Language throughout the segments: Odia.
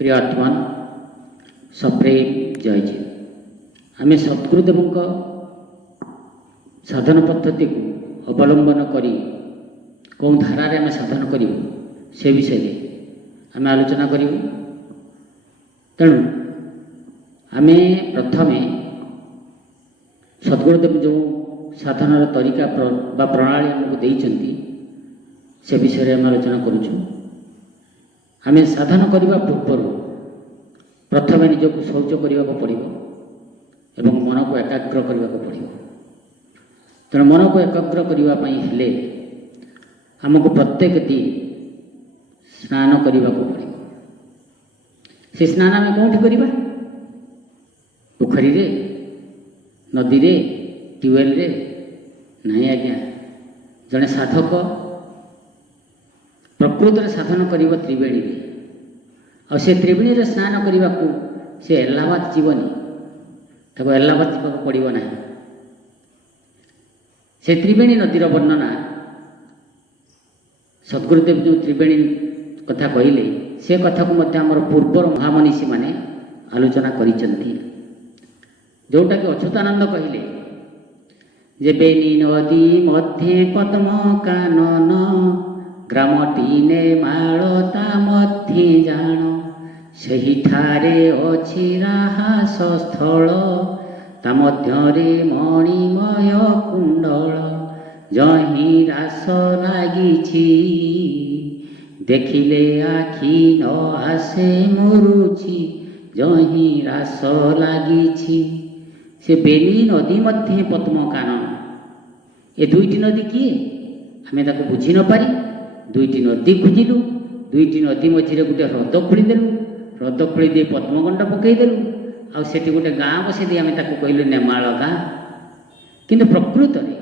प्रिय आत्मान सप्रेम जयजी आम सद्गुरुदेव साधन पद्धति को अवलंबन करी कौन धारा आम साधन करूँ से विषय आम आलोचना करूँ। तेणु आम प्रथम सद्गुरुदेव जो साधन तरीका बा प्रणाली आमको देइचंती से विषय आम आलोचना करुचु। आम साधन करने पूर्व प्रथम निजक शौच करने को पड़ो एवं मन को एकाग्र करने को पड़ो। तेणु मन को एकाग्र करने हेले आमको प्रत्येक दिन स्नान करने को पड़ो। से स्नान आम कौटी करवा पोखरी रे नदी रे ट्यूबवेल रे नहीं आज्ञा जड़े साधक प्रकृत साधन कर त्रिवेणी आ से त्रिवेणी स्नान करने को से एलाहाबाद जीवनी ताको एलाहाबाद जावाक पड़ो ना। से त्रिवेणी नदीर वर्णना सद्गुरुदेव जो त्रिवेणी कथा कहले से कथा को मध्य आमर पूर्वर महामनीषी माने आलोचना करिसेंती। जोटा कि अच्युतानंद कहले जे बेनी नदी मध्य पद्म कानन ग्रामटी ने मालता मध्य जान सही ठारे अछि राहास स्थल ता मध्यरे मणिमय कुंडल जही रास लागिछि देखिले आखि न आसे मरुछि जही रास लागिछि। से बेनी नदी मध्य पद्म कानन ए दुईटी नदी किए आमे ताको बुझी न पारी दुईटी नदी खोजिलु दुईटी नदी मझे गोटे ह्रद खोलीदेलु ह्रद खोली दे पद्मगंड पकईदेलु आठी गोटे गाँ बसई दे आम कहलु नेमाल गाँ। किंतु प्रकृत में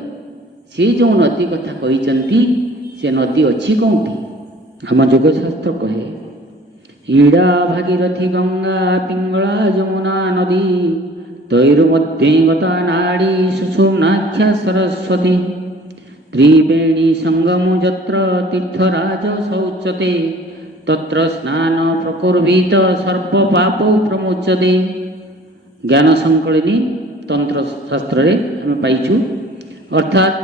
सी जो नदी कथा कहते से नदी अच्छी कौटी आम योगशास्त्र कहे ईड़ा भागीरथी गंगा पिंगला यमुना नदी तैर्मध्ये गता नाड़ी सुषुम्नाख्या सरस्वती त्रिवेणी संगम जत्र तीर्थराज शौचते तत्र स्नान प्रकुर्वीत सर्प पाप प्रमोचते। ज्ञान संकलिनी तंत्र शास्त्र रे हम पाइछु अर्थात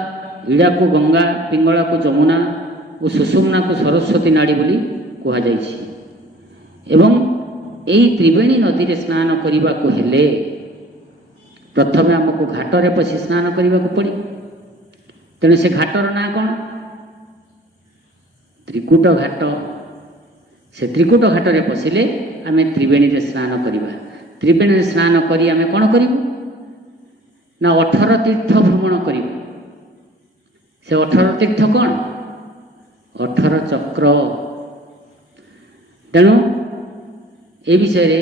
ईड़ा को गंगा पिंगला को जमुना और सुषुम्ना को सरस्वती नाड़ी बोली कहा जाइछि। एवं यही त्रिवेणी नदी रे स्नान करने को हेले प्रथम आमको घाटरे पशि स्नान करने को पड़े। तेणु से घाटर ना कौन त्रिकूट घाट। से त्रिकूट घाटरे पशिले आम त्रिवेणी रे स्नान करवा। त्रिवेणी रे स्नान करी आम कौन करूँ ना 18 तीर्थ भ्रमण करूँ। से 18 तीर्थ कौन 18 चक्र। तेणु ए विषय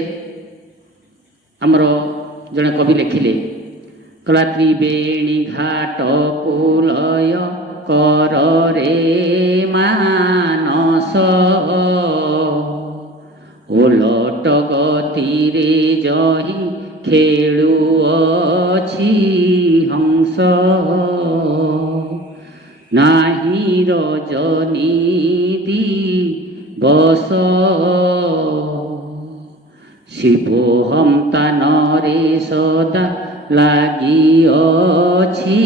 आमर जड़े कवि लिखिले कला त्रिवेणी घाट कुलय कर रे मानस ओलट गति रे जही खेलुअछि हंस नाही रजनी दिवस शिवोहम तानरे सदा लागी अछि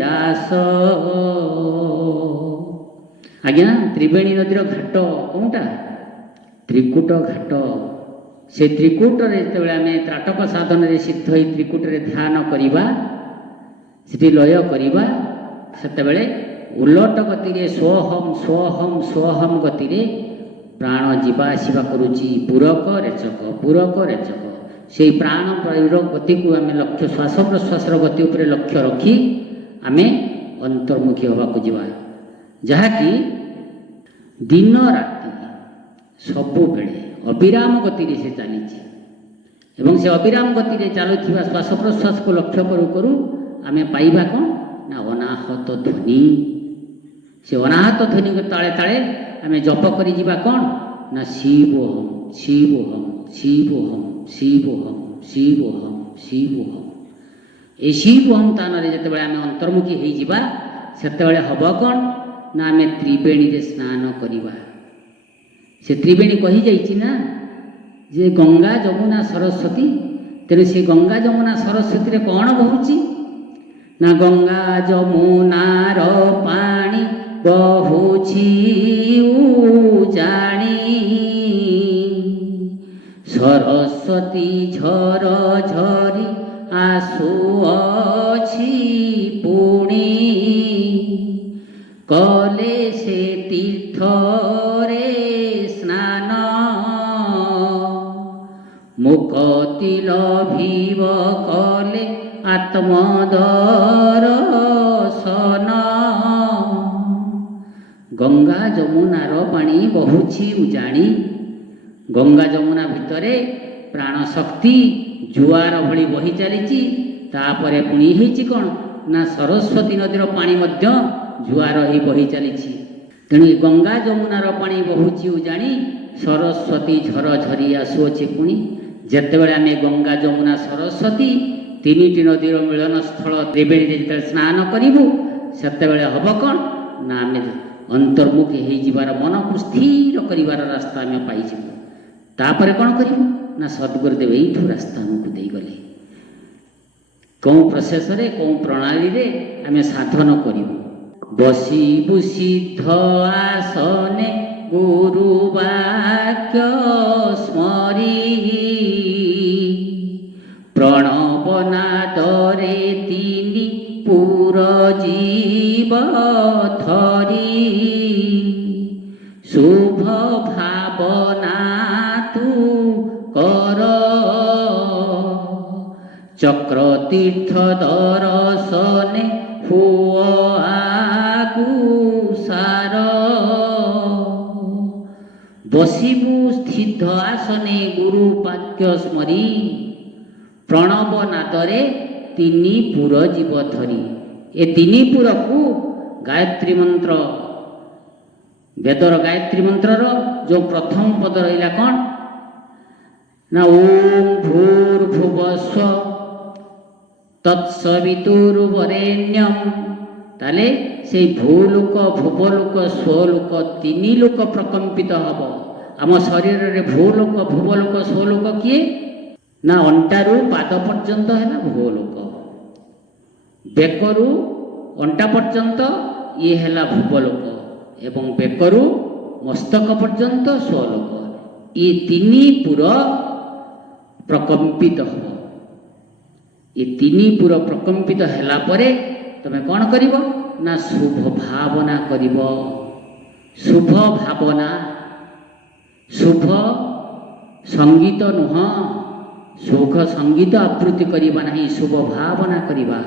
रास। आज्ञा त्रिवेणी नदीर घाट कौटा त्रिकूट घाट। से त्रिकूट जो आम त्राटक साधन सिद्ध हो त्रिकूट ध्यान करवा से लय करवा से उलट गति स्वहम स्वहम स्वहम गति प्राण जीवा आसवा करुच्ची पूरक रेचक से प्राण गति को आम लक्ष्य श्वास प्रश्वास गति उपर लक्ष्य रखी आम अंतर्मुखी होगा जावा जहाँकि दिन राति सबु बेले अविराम गति से चली से अविराम गति चलुवा श्वास प्रश्वास को लक्ष्य करू करू आम पाइबा कौन ना अनाहत ध्वनि। से अनाहत ध्वनि को ताले ताले आम जप करी जीवा कौन ना शिवोहम शिवोहम शिवोहम शिवोहम शिवोहम शिवोहम। ये शिवोहम तान जो आम अंतर्मुखी से हम कौन ना आम त्रिवेणी रे स्नान करवा। से त्रिवेणी कही जाइछि ना ଯେ ଗଙ୍ଗା ଯମୁନା ସରସ୍ୱତୀ। ତେଣୁ ସେ ଗଙ୍ଗା ଯମୁନା ସରସ୍ୱତୀରେ କ'ଣ ବହୁଛି ନା ଗଙ୍ଗା ଯମୁନାର ପାଣି ବହୁଛି ଉଜାଣି, ସରସ୍ୱତୀ ଝର ଝରି ଆସୁଅଛି ପୁଣି, କଲେ ସେ ତୀର୍ଥରେ ସ୍ନାନ, ମୁକ୍ତି ଲଭିବ କଲେ ଆତ୍ମଦର୍ଶନ। ଗଙ୍ଗା ଯମୁନାର ପାଣି ବହୁଛି ଉଜାଣି। ଗଙ୍ଗା ଯମୁନା ଭିତରେ ପ୍ରାଣ ଶକ୍ତି ଜୁଆର ଭଳି ବହି ଚାଲିଛି। ତାପରେ ପୁଣି ହେଇଛି କ'ଣ ନା ସରସ୍ୱତୀ ନଦୀର ପାଣି ମଧ୍ୟ ଜୁଆର ହେଇ ବହି ଚାଲିଛି। ତେଣୁ ଗଙ୍ଗା ଯମୁନାର ପାଣି ବହୁଛି ଉଜାଣି, ସରସ୍ୱତୀ ଝର ଝରି ଆସୁଅଛି ପୁଣି। ଯେତେବେଳେ ଆମେ ଗଙ୍ଗା ଯମୁନା ସରସ୍ୱତୀ ତିନିଟି ନଦୀର ମିଳନ ସ୍ଥଳ ତ୍ରିବେଣୀରେ ଯେତେବେଳେ ସ୍ନାନ କରିବୁ, ସେତେବେଳେ ହେବ କ'ଣ ନା ଆମେ ଅନ୍ତର୍ମୁଖୀ ହେଇଯିବାର, ମନକୁ ସ୍ଥିର କରିବାର ରାସ୍ତା ଆମେ ପାଇଯିବୁ। ତାପରେ କ'ଣ କରିବୁ ନା ସଦ୍ଗୁରୁଦେବ ଏଇଠୁ ରାସ୍ତା ଆମକୁ ଦେଇଗଲେ। କେଉଁ ପ୍ରୋସେସରେ କେଉଁ ପ୍ରଣାଳୀରେ ଆମେ ସାଧନ କରିବୁ। ବସିବୁ ସିଦ୍ଧ ଆସନେ ଗୁରୁ ବାକ୍ୟ ସ୍ମରି, ପ୍ରଣବ ନାଦରେ ତିନି ପୁର ଜୀବ ଧରି, ଶୁଭ ଭାବନା ତୁ କର, ଚକ୍ର ତୀର୍ଥ ଦର୍ଶନେ ହୁଅ ଆଗୁସାର। ବସିବୁ ସ୍ଥିତ ଆସନେ ଗୁରୁ ବାକ୍ୟ ସ୍ମରି, ପ୍ରଣବ ନାଦରେ ତିନି ପୁର ଜୀବ ଧରି। ଏ ତିନି ପୁରକୁ ଗାୟତ୍ରୀ ମନ୍ତ୍ର, ବେଦର ଗାୟତ୍ରୀ ମନ୍ତ୍ରର ଯେଉଁ ପ୍ରଥମ ପଦ ରହିଲା କ'ଣ ନା ଓಂ ଭୂର୍ଭୁବସ୍ୱ ତତ୍ସବିତୁର୍ବରେଣ୍ୟମ୍। ତାହେଲେ ସେଇ ଭୂଲୋକ ଭୁବଲୋକ ସ୍ୱଲୋକ ତିନି ଲୋକ ପ୍ରକମ୍ପିତ ହେବ। ଆମ ଶରୀରରେ ଭୂଲୋକ ଭୁବଲୋକ ସ୍ୱଲୋକ କିଏ ନା ଅଣ୍ଟାରୁ ପାଦ ପର୍ଯ୍ୟନ୍ତ ହେଲା ଭୂଲୋକ, ବେକରୁ ଅଣ୍ଟା ପର୍ଯ୍ୟନ୍ତ ଇଏ ହେଲା ଭୁବଲୋକ, ଏବଂ ବେକରୁ ମସ୍ତକ ପର୍ଯ୍ୟନ୍ତ ସ୍ୱଲୋକ। ଏ ତିନି ପୁର ପ୍ରକମ୍ପିତ ହେବ। ଏ ତିନି ପୁର ପ୍ରକମ୍ପିତ ହେଲା ପରେ ତମେ କ'ଣ କରିବ ନା ଶୁଭ ଭାବନା କରିବ। ଶୁଭ ଭାବନା, ଶୁଭ ସଙ୍ଗୀତ ନୁହଁ, ସୁଖ ସଙ୍ଗୀତ ଆବୃତ୍ତି କରିବା ନାହିଁ, ଶୁଭ ଭାବନା କରିବା।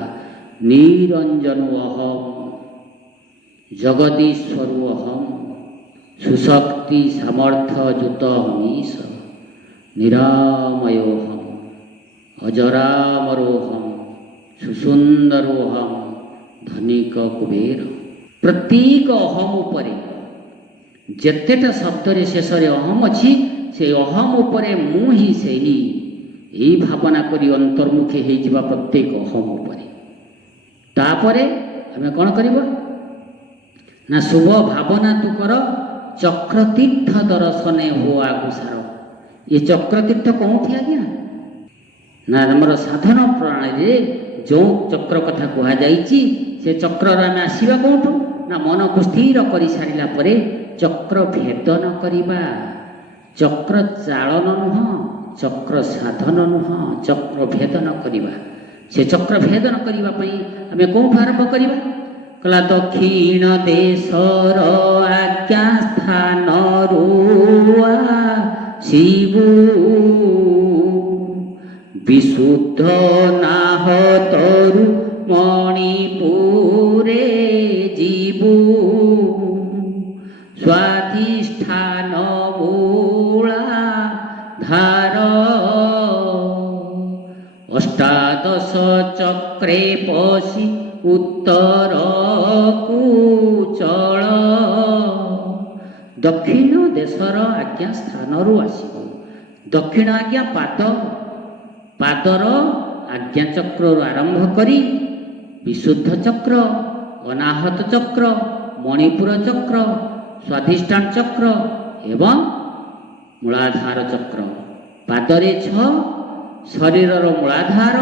ନିରଞ୍ଜନ ଅହମ୍ ଜଗଦୀଶ୍ୱର ଅହମ୍ ସୁଶକ୍ତି ସାମର୍ଥ୍ୟ ଯୁତ ଅମୀଶ, ନିରାମୟୋହମ୍ ଅଜରାମରୋହମ୍ ସୁସୁନ୍ଦରୋହମ୍ ଧନିକ କୁବେର। ପ୍ରତ୍ୟେକ ଅହମ୍ ଉପରେ ଯେତେଟା ଶବ୍ଦରେ ଶେଷରେ ଅହମ୍ ଅଛି, ସେ ଅହମ୍ ଉପରେ ମୁଁ ହିଁ ସେହି, ଏହି ଭାବନା କରି ଅନ୍ତର୍ମୁଖୀ ହେଇଯିବା ପ୍ରତ୍ୟେକ ଅହମ୍ ଉପରେ। ତାପରେ ଆମେ କ'ଣ କରିବ ନା ଶୁଭ ଭାବନା ତୁ କର, ଚକ୍ରତୀର୍ଥ ଦର୍ଶନେ ହୋ ଆଗୁସାର। ଏ ଚକ୍ରତୀର୍ଥ କେଉଁଠି ଆଜ୍ଞା ନା ଆମର ସାଧନ ପ୍ରଣାଳୀରେ ଯେଉଁ ଚକ୍ର କଥା କୁହାଯାଇଛି, ସେ ଚକ୍ରରେ ଆମେ ଆସିବା କେଉଁଠୁ ନା ମନକୁ ସ୍ଥିର କରିସାରିଲା ପରେ ଚକ୍ର ଭେଦନ କରିବା। ଚକ୍ର ଚାଳନ ନୁହଁ, ଚକ୍ର ସାଧନ ନୁହଁ, ଚକ୍ର ଭେଦନ କରିବା। ସେ ଚକ୍ର ଭେଦନ କରିବା ପାଇଁ ଆମେ କେଉଁଠୁ ଆରମ୍ଭ କରିବା କହିଲା ଦକ୍ଷିଣ ଦେଶର ଆଜ୍ଞା ସ୍ଥାନରୁ ଆସିବୁ, ବିଶୁଦ୍ଧ ନାହତରୁ ମଣିପୁରେ ଯିବୁ, ସ୍ୱାଧିଷ୍ଠାନ ମୂଳାଧାର, ଅଷ୍ଟାଦଶ ଚକ୍ରେ ପଶି ଉତ୍ତରକୁ ଚଳ। ଦକ୍ଷିଣ ଦେଶର ଆଜ୍ଞା ସ୍ଥାନରୁ ଆସିବ। ଦକ୍ଷିଣ ଆଜ୍ଞା ପାଦ, ପାଦର ଆଜ୍ଞା ଚକ୍ରରୁ ଆରମ୍ଭ କରି ବିଶୁଦ୍ଧ ଚକ୍ର, ଅନାହତ ଚକ୍ର, ମଣିପୁର ଚକ୍ର, ସ୍ୱାଧିଷ୍ଠାନ ଚକ୍ର ଏବଂ ମୂଳାଧାର ଚକ୍ର, ପାଦରେ 6, ଶରୀରର ମୂଳାଧାର,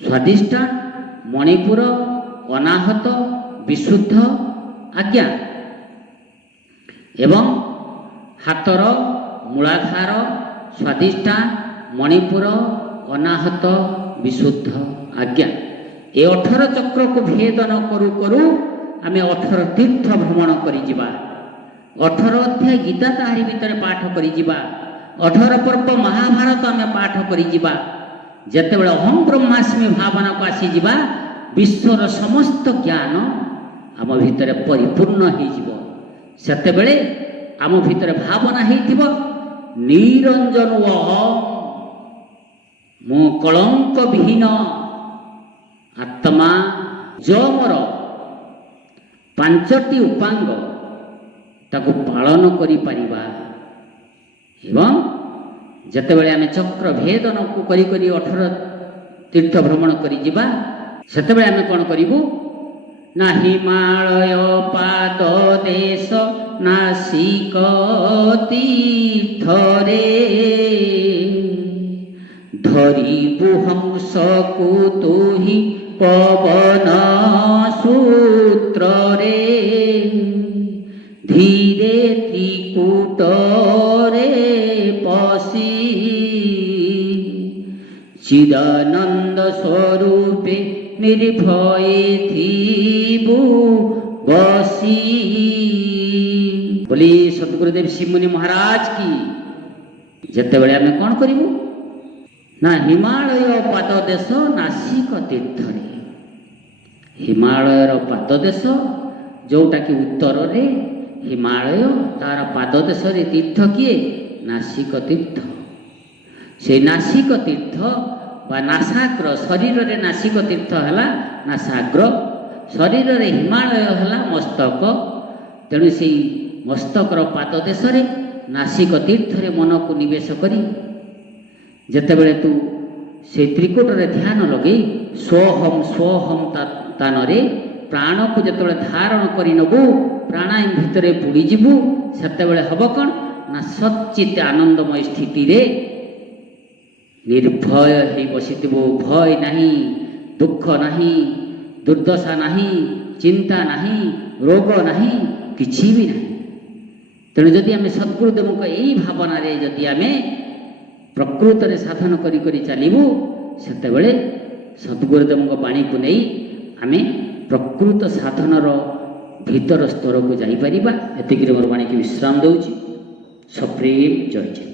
ସ୍ୱାଧିଷ୍ଠାନ, ମଣିପୁର, ଅନାହତ, ବିଶୁଦ୍ଧ, ଆଜ୍ଞା ଏବଂ ହାତର ମୂଳାଧାର, ସ୍ୱାଧିଷ୍ଠାନ, ମଣିପୁର, ଅନାହତ, ବିଶୁଦ୍ଧ, ଆଜ୍ଞା। ଏ 18 ଚକ୍ରକୁ ଭେଦନ କରୁ କରୁ ଆମେ 18 ତୀର୍ଥ ଭ୍ରମଣ କରିଯିବା। 18 ଅଧ୍ୟାୟ ଗୀତା ତାହାରି ଭିତରେ ପାଠ କରିଯିବା। 18 ପର୍ବ ମହାଭାରତ ଆମେ ପାଠ କରିଯିବା। ଯେତେବେଳେ ଅହଂ ବ୍ରହ୍ମାସ୍ମି ଭାବନାକୁ ଆସିଯିବା, ବିଶ୍ୱର ସମସ୍ତ ଜ୍ଞାନ ଆମ ଭିତରେ ପରିପୂର୍ଣ୍ଣ ହେଇଯିବ। ସେତେବେଳେ ଆମ ଭିତରେ ଭାବନା ହେଇଥିବ ନିରଞ୍ଜନ ଅହଂ, ମୁଁ କଳଙ୍କ ବିହୀନ ଆତ୍ମା। ଯୋ ମୋର 5ଟି ଉପାଙ୍ଗ ତାକୁ ପାଳନ କରିପାରିବା। ଏବଂ ଯେତେବେଳେ ଆମେ ଚକ୍ର ଭେଦନକୁ କରି କରି 18 ତୀର୍ଥ ଭ୍ରମଣ କରିଯିବା, ସେତେବେଳେ ଆମେ କ'ଣ କରିବୁ ନା ହିମାଳୟ ପାଦ ଦେଶ ନାସିକ ତୀର୍ଥରେ ଧରିବୁ ହଂସକୁ ତୁହି ପବନ ସୂତ୍ରରେ ଧୀରେ ତ୍ରିକୁଟରେ ପଶି ଚିଦାନନ୍ଦ ସ୍ୱରୂପେ ନିର୍ଭয়ে ଥିବୁ ବସି। ବୋଲି ସଦ୍ଗୁରୁଦେବ ଶିବମୁନି ମହାରାଜ କି। ଯେତେବେଳେ ଆମେ କ'ଣ କରିବୁ ନା ହିମାଳୟ ପାଦ ଦେଶ ନାସିକ ତୀର୍ଥରେ, ହିମାଳୟର ପାଦ ଦେଶ ଯେଉଁଟାକି ଉତ୍ତରରେ ହିମାଳୟ, ତାର ପାଦ ଦେଶରେ ତୀର୍ଥ କିଏ? ନାସିକ ତୀର୍ଥ। ସେଇ ନାସିକ ତୀର୍ଥ ବା ନାସାଗ୍ର, ଶରୀରରେ ନାସିକ ତୀର୍ଥ ହେଲା ନାସାଗ୍ର, ଶରୀରରେ ହିମାଳୟ ହେଲା ମସ୍ତକ। ତେଣୁ ସେଇ ମସ୍ତକର ପାଦ ଦେଶରେ ନାସିକ ତୀର୍ଥରେ ମନକୁ ନିବେଶ କରି ଯେତେବେଳେ ତୁ ସେ ତ୍ରିକୁଟରେ ଧ୍ୟାନ ଲଗେଇ ସ୍ୱହଂ ସ୍ୱହଂ ତାନରେ ପ୍ରାଣକୁ ଯେତେବେଳେ ଧାରଣ କରି ନେବୁ, ପ୍ରାଣାୟାମ ଭିତରେ ବୁଡ଼ିଯିବୁ, ସେତେବେଳେ ହେବ କ'ଣ ନା ସଚ୍ଚିତ ଆନନ୍ଦମୟ ସ୍ଥିତିରେ ନିର୍ଭୟ ହେଇ ବସିଥିବୁ। ଭୟ ନାହିଁ, ଦୁଃଖ ନାହିଁ, ଦୁର୍ଦ୍ଦଶା ନାହିଁ, ଚିନ୍ତା ନାହିଁ, ରୋଗ ନାହିଁ, କିଛି ବି ନାହିଁ। ତେଣୁ ଯଦି ଆମେ ସଦ୍ଗୁରୁଦେବଙ୍କ ଏଇ ଭାବନାରେ ଯଦି ଆମେ ପ୍ରକୃତରେ ସାଧନ କରି କରି ଚାଲିବୁ, ସେତେବେଳେ ସଦ୍ଗୁରୁଦେବଙ୍କ ବାଣୀକୁ ନେଇ ଆମେ ପ୍ରକୃତ ସାଧନର ଭିତର ସ୍ତରକୁ ଯାଇପାରିବା। ଏତିକିରେ ମୋର ବାଣୀକି ବିଶ୍ରାମ ଦେଉଛି। ସପ୍ରେମ ଜୟ ଜୟ।